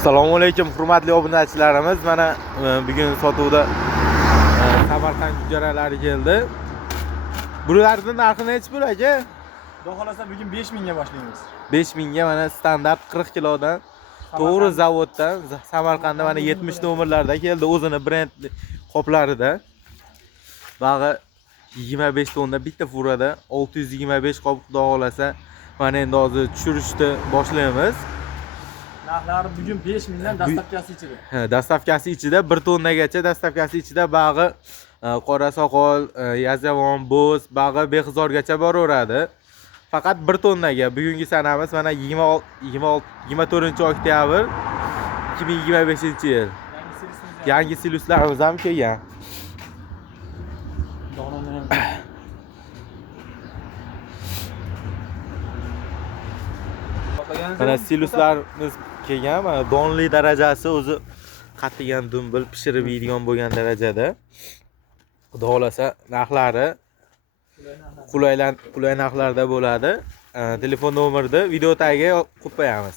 Assalomu alaykum hurmatli obunachilarimiz. Mana bugun sotuvda Samarqand gujaralari keldi. Bularning narxi necha pul aka? Xudo xolasa bugun 5000 ga boshlaymiz. 5000 ga mana standart 40 kilodan to'g'ri zavoddan Samarqandda mana 70 nomerlarda keldi, o'zini brend qoplarida. Bag'i 25 tonna bitta furada 625 qop xudo xolasa. Mana endi hozir tushirishni boshlaymiz. Narxlari bugun 5000 dan dastavkasi ichida. Dastavkasi ichida 1 tonnagacha dastavkasi ichida bag'i qora soqol, yazavon, bo'z, bag'i behzorgacha boraveradi. Faqat 1 tonnaga bugungi sanamiz mana 24-oktyabr 2025-yil. Yangi siluslarimiz ham kelgan. Mana siluslarimiz kelgan, mana donli darajasi o'zi qattigan dumbil pishirib yeydigan bo'lgan darajada. Xudo xolasa narxlari qulay narxlarda bo'ladi. Telefon nomerni video tagiga qo'yib qo'yamiz.